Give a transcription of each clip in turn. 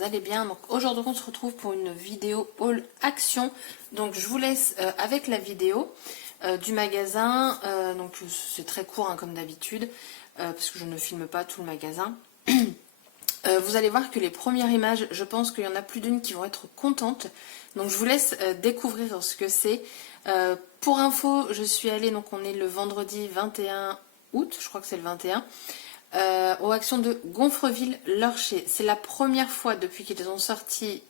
vous allez bien. Donc aujourd'hui on se retrouve pour une vidéo haul action. Donc je vous laisse avec la vidéo du magasin. Donc c'est très court hein, comme d'habitude parce que je ne filme pas tout le magasin. Vous allez voir que les premières images, je pense qu'il y en a plus d'une qui vont être contentes. Donc je vous laisse découvrir ce que c'est. Pour info, je suis allée, donc on est le vendredi 21 août, je crois que c'est le 21, aux actions de Gonfreville-Lorcher. C'est la première fois depuis qu'ils ont sorti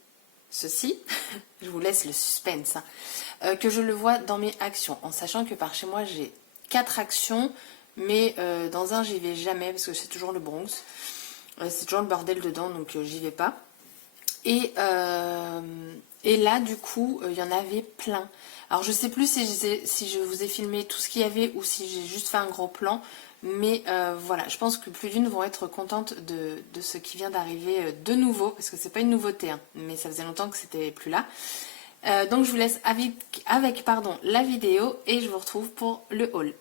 ceci, je vous laisse le suspense, hein, que je le vois dans mes actions, en sachant que par chez moi j'ai 4 actions, mais dans un j'y vais jamais parce que c'est toujours le Bronx. C'est toujours le bordel dedans, donc j'y vais pas. Et là, du coup, il y en avait plein. Alors, je sais plus si je vous ai filmé tout ce qu'il y avait ou si j'ai juste fait un gros plan. Mais voilà, je pense que plus d'une vont être contentes de ce qui vient d'arriver de nouveau. Parce que c'est pas une nouveauté, hein, mais ça faisait longtemps que c'était plus là. Donc, je vous laisse avec la vidéo et je vous retrouve pour le haul.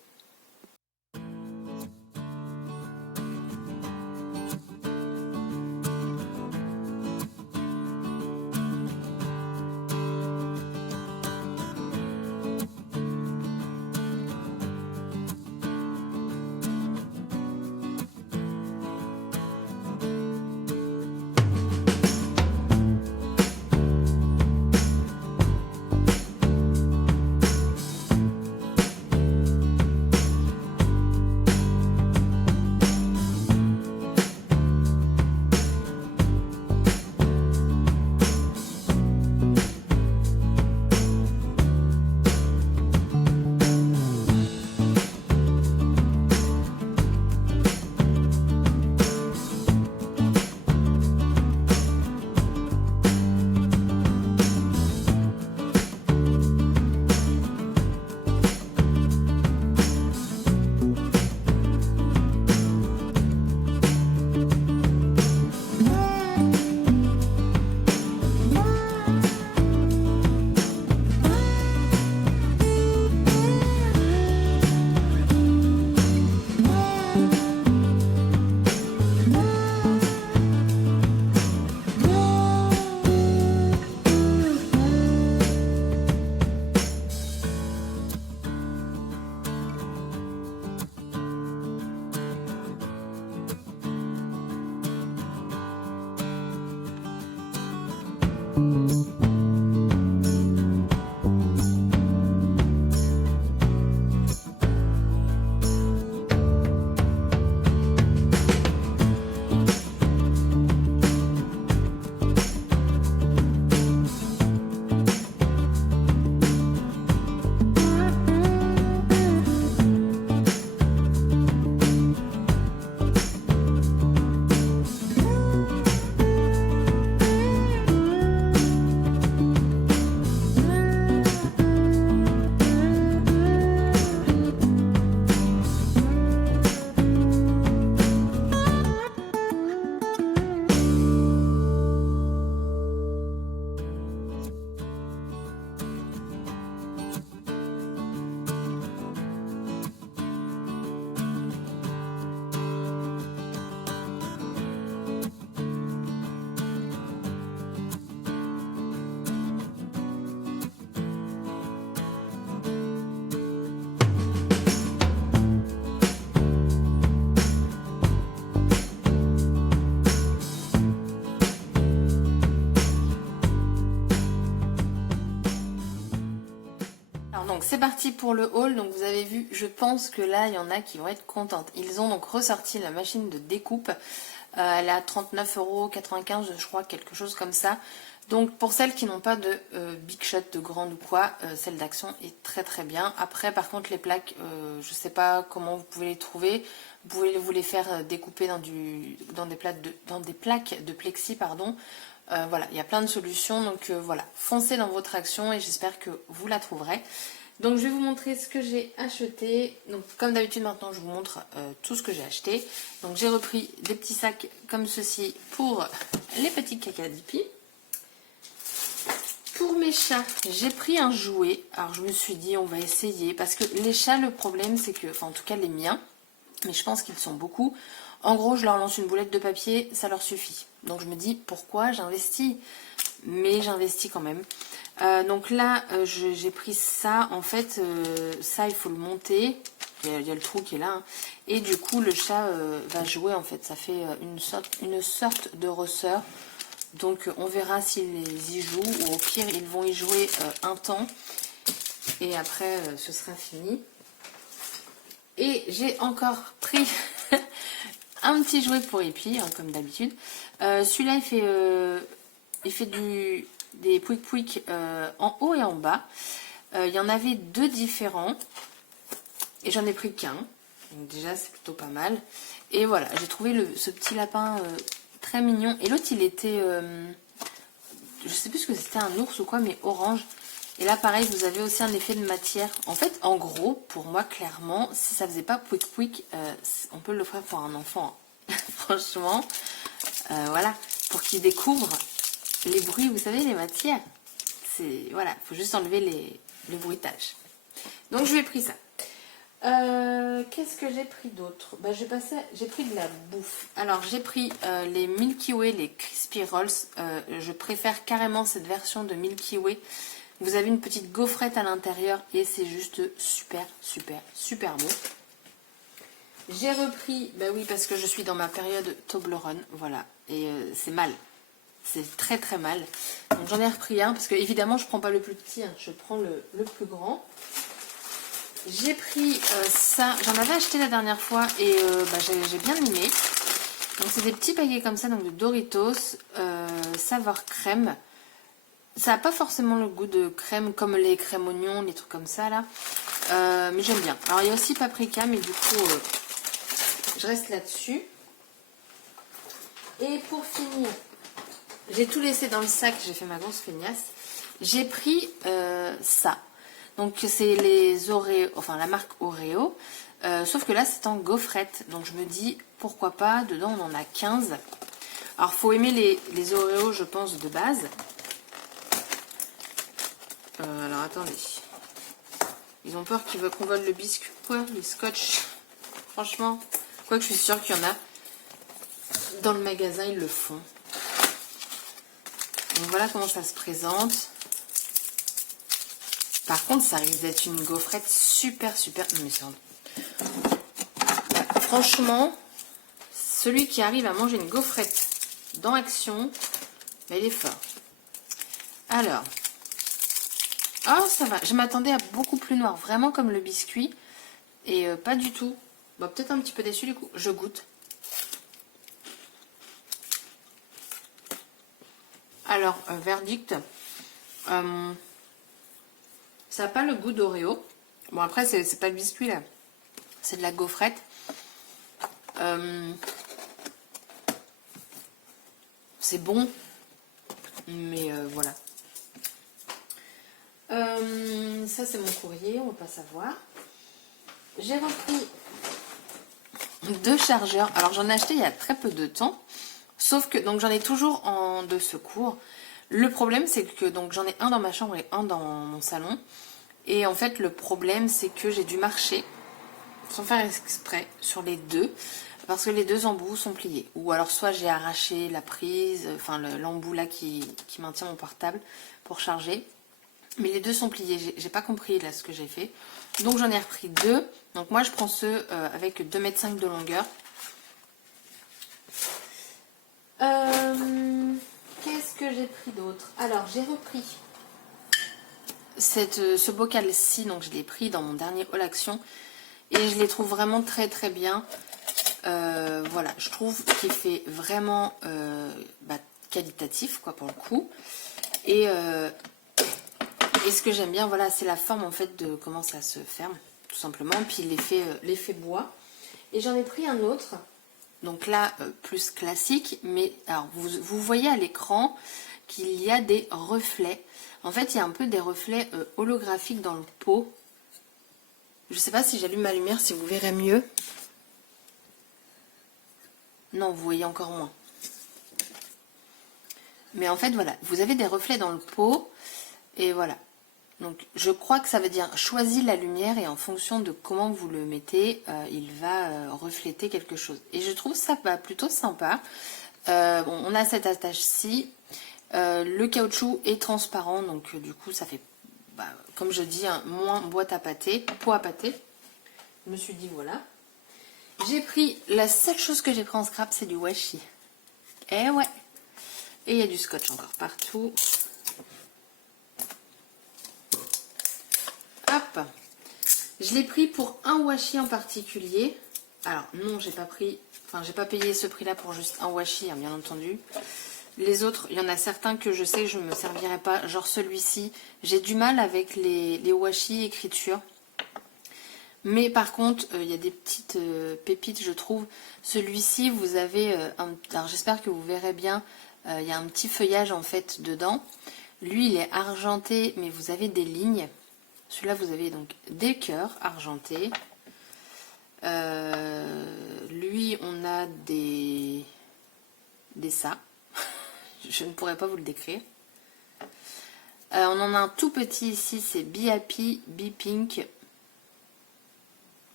Donc c'est parti pour le haul. Donc vous avez vu, je pense que là il y en a qui vont être contentes. Ils ont donc ressorti la machine de découpe. Elle est à 39,95 € je crois, quelque chose comme ça. Donc pour celles qui n'ont pas de big shot, de grande ou quoi, celle d'Action est très très bien. Après par contre les plaques, je sais pas comment vous pouvez les trouver. Vous pouvez vous les faire découper dans des plaques de plexi, pardon. Voilà, il y a plein de solutions. Donc voilà, foncez dans votre Action et j'espère que vous la trouverez. Donc je vais vous montrer ce que j'ai acheté. Donc comme d'habitude maintenant je vous montre tout ce que j'ai acheté. Donc j'ai repris des petits sacs comme ceci pour les petits cacadipis. Pour mes chats, j'ai pris un jouet. Alors je me suis dit on va essayer parce que les chats, le problème c'est que, enfin en tout cas les miens, mais je pense qu'ils sont beaucoup, En gros, je leur lance une boulette de papier, ça leur suffit. Donc je me dis, pourquoi j'investis? Mais j'investis quand même. Donc là, j'ai pris ça. En fait, ça, il faut le monter. Il y a le trou qui est là. Hein. Et du coup, le chat va jouer, en fait. Ça fait une sorte de ressort. Donc, on verra s'ils y jouent. Ou au pire, ils vont y jouer un temps. Et après, ce sera fini. Et j'ai encore pris un petit jouet pour Epi, hein, comme d'habitude. Celui-là, il fait des pouic pouic en haut et en bas. Il y en avait 2 différents. Et j'en ai pris qu'un. Donc déjà, c'est plutôt pas mal. Et voilà, j'ai trouvé ce petit lapin très mignon. Et l'autre, il était... je sais plus ce que c'était, un ours ou quoi, mais orange. Et là, pareil, vous avez aussi un effet de matière. En fait, en gros, pour moi, clairement, si ça faisait pas pouic pouic, on peut l'offrir pour un enfant. Franchement, voilà. Pour qu'il découvre les bruits, vous savez, les matières. Voilà, il faut juste enlever le bruitage. Donc, je lui ai pris ça. Qu'est-ce que j'ai pris d'autre? J'ai pris de la bouffe. Alors j'ai pris les Milky Way, les Crispy Rolls. Je préfère carrément cette version de Milky Way. Vous avez une petite gaufrette à l'intérieur et c'est juste super, super, super beau. J'ai repris, bah oui, parce que je suis dans ma période Toblerone, voilà, et c'est mal. C'est très très mal. Donc j'en ai repris un parce que évidemment je prends pas le plus petit, hein, je prends le plus grand. J'ai pris ça, j'en avais acheté la dernière fois et j'ai bien aimé. Donc c'est des petits paquets comme ça, donc de Doritos, saveur crème. Ça n'a pas forcément le goût de crème comme les crèmes oignons, les trucs comme ça là. Mais j'aime bien. Alors il y a aussi paprika, mais du coup je reste là-dessus. Et pour finir, j'ai tout laissé dans le sac, j'ai fait ma grosse feignasse. J'ai pris ça. Donc c'est les Oreo, enfin la marque Oreo, sauf que là c'est en gaufrette. Donc je me dis pourquoi pas, dedans on en a 15. Alors faut aimer les Oreo je pense de base. Alors attendez, ils ont peur qu'on vole le biscuit, quoi, les scotch. Franchement, quoique je suis sûre qu'il y en a dans le magasin, ils le font. Donc voilà comment ça se présente. Par contre, ça risque d'être une gaufrette super, super... Mais franchement, celui qui arrive à manger une gaufrette dans Action, il est fort. Alors, oh, ça va. Je m'attendais à beaucoup plus noir, vraiment comme le biscuit. Et pas du tout. Bon, peut-être un petit peu déçu du coup. Je goûte. Alors, verdict... ça n'a pas le goût d'Oreo. Bon, après, c'est pas le biscuit, là. C'est de la gaufrette. C'est bon. Mais voilà. Ça, c'est mon courrier. On va pas savoir. J'ai repris 2 chargeurs. Alors, j'en ai acheté il y a très peu de temps. Sauf que, donc, j'en ai toujours en de secours. Le problème, c'est que donc j'en ai un dans ma chambre et un dans mon salon. Et en fait, le problème, c'est que j'ai dû marcher, sans faire exprès, sur les 2, parce que les 2 embouts sont pliés. Ou alors, soit j'ai arraché la prise, enfin l'embout là qui maintient mon portable pour charger. Mais les 2 sont pliés. J'ai pas compris là ce que j'ai fait. Donc, j'en ai repris 2. Donc, moi, je prends ceux avec 2,5 m de longueur. Qu'est-ce que j'ai pris d'autre? Alors, j'ai repris ce bocal-ci, donc je l'ai pris dans mon dernier haul action. Et je les trouve vraiment très très bien. Voilà, je trouve qu'il fait vraiment qualitatif, quoi, pour le coup. Et ce que j'aime bien, voilà, c'est la forme, en fait, de comment ça se ferme, tout simplement. Puis l'effet bois. Et j'en ai pris un autre. Donc là, plus classique, mais alors vous voyez à l'écran qu'il y a des reflets. En fait, il y a un peu des reflets holographiques dans le pot. Je ne sais pas si j'allume ma lumière, si vous verrez mieux. Non, vous voyez encore moins. Mais en fait, voilà, vous avez des reflets dans le pot. Et voilà. Donc je crois que ça veut dire choisis la lumière et en fonction de comment vous le mettez, il va refléter quelque chose. Et je trouve ça plutôt sympa. Bon, on a cette attache-ci. Le caoutchouc est transparent, donc du coup ça fait, comme je dis, moins boîte à pâté, pot à pâté. Je me suis dit voilà. J'ai pris, la seule chose que j'ai pris en scrap, c'est du washi. Eh ouais. Et il y a du scotch encore partout. Hop. Je l'ai pris pour un washi en particulier. Alors non, j'ai pas pris, enfin j'ai pas payé ce prix-là pour juste un washi, hein, bien entendu. Les autres, il y en a certains que je sais que je ne me servirai pas, genre celui-ci. J'ai du mal avec les washi écriture. Mais par contre, il y a des petites pépites, je trouve. Celui-ci, vous avez, alors j'espère que vous verrez bien, il y a un petit feuillage en fait dedans. Lui, il est argenté, mais vous avez des lignes. Celui-là, vous avez donc des cœurs argentés. Lui, on a des ça. Je ne pourrais pas vous le décrire. On en a un tout petit ici, c'est Be Happy, Be Pink.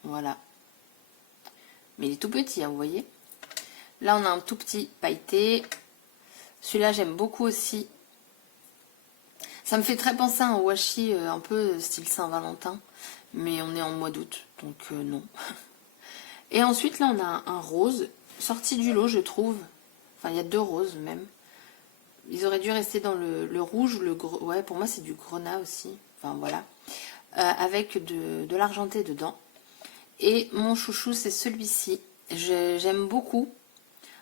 Voilà. Mais il est tout petit, hein, vous voyez. Là, on a un tout petit pailleté. Celui-là, j'aime beaucoup aussi. Ça me fait très penser à un washi un peu style Saint-Valentin. Mais on est en mois d'août, donc non. Et ensuite, là, on a un rose sorti du lot, je trouve. Enfin, il y a deux roses même. Ils auraient dû rester dans le rouge ou le gros. Ouais, pour moi, c'est du grenat aussi. Enfin, voilà. Avec de l'argenté dedans. Et mon chouchou, c'est celui-ci. J'aime beaucoup.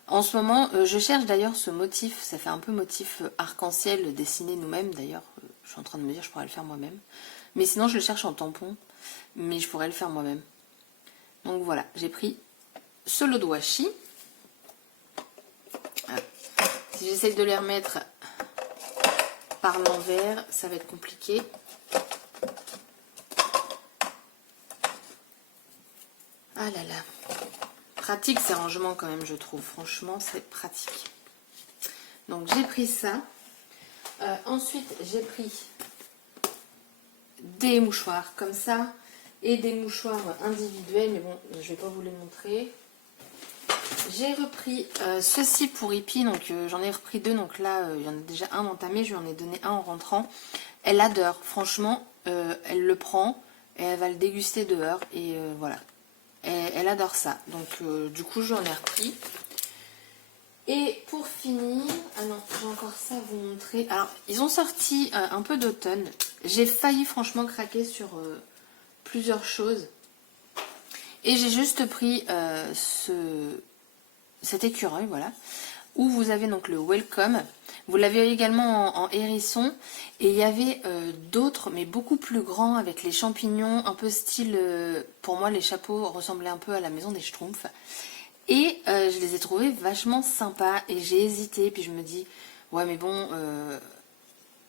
En ce moment, je cherche d'ailleurs ce motif. Ça fait un peu motif arc-en-ciel dessiné nous-mêmes. D'ailleurs, je suis en train de me dire, je pourrais le faire moi-même. Mais sinon, je le cherche en tampon. Mais je pourrais le faire moi-même. Donc voilà, j'ai pris ce lot de washi. Si j'essaye de les remettre par l'envers, ça va être compliqué. Ah là là. Pratique ces rangements quand même, je trouve. Franchement, c'est pratique. Donc j'ai pris ça. Ensuite, j'ai pris des mouchoirs comme ça et des mouchoirs individuels. Mais bon, je ne vais pas vous les montrer. J'ai repris ceci pour Hippie, donc j'en ai repris deux, donc là il y en a déjà un entamé, je lui en ai donné un en rentrant. Elle adore, franchement, elle le prend et elle va le déguster dehors et voilà. Elle adore ça, donc du coup j'en ai repris. Et pour finir, ah non, j'ai encore ça à vous montrer. Alors, ils ont sorti un peu d'automne. J'ai failli franchement craquer sur plusieurs choses. Et j'ai juste pris cet écureuil, voilà, où vous avez donc le Welcome. Vous l'avez également en hérisson. Et il y avait d'autres, mais beaucoup plus grands, avec les champignons, un peu style, pour moi les chapeaux ressemblaient un peu à la maison des Schtroumpfs. Et je les ai trouvés vachement sympas. Et j'ai hésité, puis je me dis, ouais mais bon,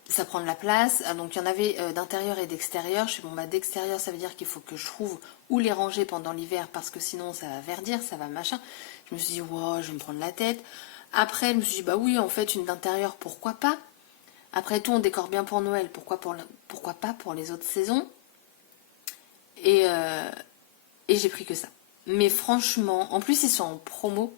ça prend de la place. Ah, donc il y en avait d'intérieur et d'extérieur. Je suis bon, bah d'extérieur, ça veut dire qu'il faut que je trouve où les ranger pendant l'hiver, parce que sinon ça va verdir, ça va machin. Je me suis dit, wow, je vais me prendre la tête. Après, je me suis dit, bah oui, en fait, une d'intérieur, pourquoi pas. Après tout, on décore bien pour Noël, pourquoi pas pour les autres saisons. Et j'ai pris que ça. Mais franchement, en plus, ils sont en promo.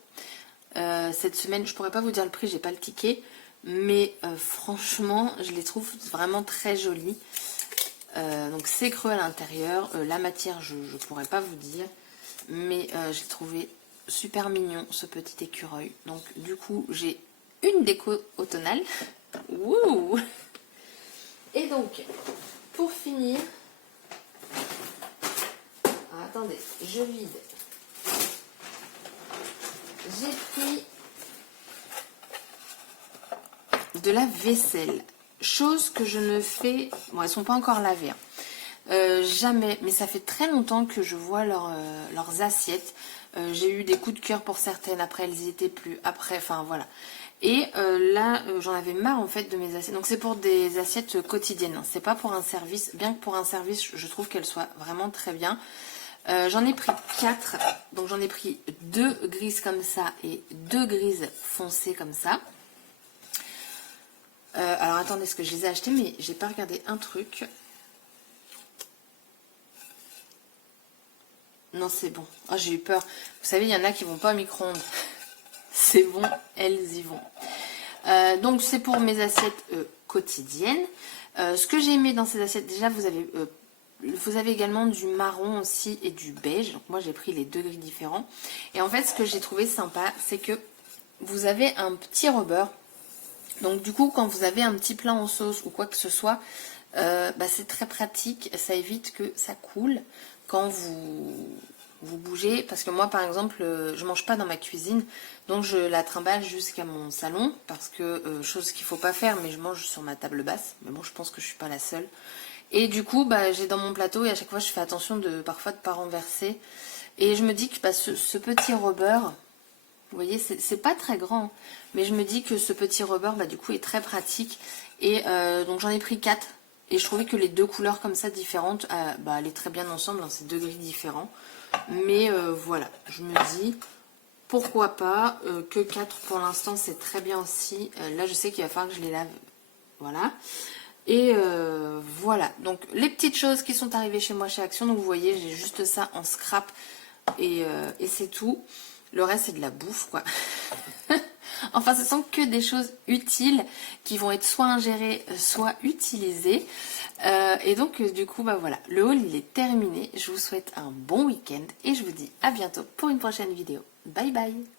Cette semaine, je pourrais pas vous dire le prix, j'ai pas le ticket. Mais franchement, je les trouve vraiment très jolis. Donc c'est creux à l'intérieur. La matière, je ne pourrais pas vous dire. Mais j'ai trouvé super mignon ce petit écureuil. Donc du coup, j'ai une déco automnale. Wouh! Et donc, pour finir... Ah, attendez, je vide. J'ai pris de la vaisselle. Chose que je ne fais... Bon, elles ne sont pas encore lavées. Hein. Jamais. Mais ça fait très longtemps que je vois leurs assiettes. J'ai eu des coups de cœur pour certaines. Après, elles n'y étaient plus. Après, enfin, voilà. Et là, j'en avais marre, en fait, de mes assiettes. Donc, c'est pour des assiettes quotidiennes. Hein. C'est pas pour un service. Bien que pour un service, je trouve qu'elles soient vraiment très bien. J'en ai pris 4. Donc, j'en ai pris 2 grises comme ça et 2 grises foncées comme ça. Alors attendez, est-ce que je les ai achetées, mais j'ai pas regardé un truc. Non, c'est bon. Oh, j'ai eu peur. Vous savez, il y en a qui vont pas au micro-ondes. C'est bon, elles y vont. Donc, c'est pour mes assiettes quotidiennes. Ce que j'ai aimé dans ces assiettes, déjà, vous avez également du marron aussi et du beige. Donc, moi, j'ai pris les deux gris différents. Et en fait, ce que j'ai trouvé sympa, c'est que vous avez un petit rebord. Donc, du coup, quand vous avez un petit plat en sauce ou quoi que ce soit, c'est très pratique. Ça évite que ça coule quand vous bougez, parce que moi par exemple je mange pas dans ma cuisine, donc je la trimballe jusqu'à mon salon, parce que chose qu'il faut pas faire, mais je mange sur ma table basse, mais bon je pense que je suis pas la seule, et du coup j'ai dans mon plateau, et à chaque fois je fais attention de parfois de pas renverser, et je me dis que ce petit rebord, vous voyez c'est pas très grand, mais je me dis que ce petit rebord du coup est très pratique, et donc j'en ai pris 4. Et je trouvais que les deux couleurs comme ça différentes allaient très bien ensemble, hein, c'est deux gris différents. Mais voilà, je me dis, pourquoi pas, que 4 pour l'instant c'est très bien aussi. Là je sais qu'il va falloir que je les lave, voilà. Et voilà, donc les petites choses qui sont arrivées chez moi chez Action, donc vous voyez j'ai juste ça en scrap et c'est tout. Le reste c'est de la bouffe quoi. Enfin, ce sont que des choses utiles qui vont être soit ingérées, soit utilisées. Et donc, du coup, voilà, le haul, il est terminé. Je vous souhaite un bon week-end et je vous dis à bientôt pour une prochaine vidéo. Bye bye!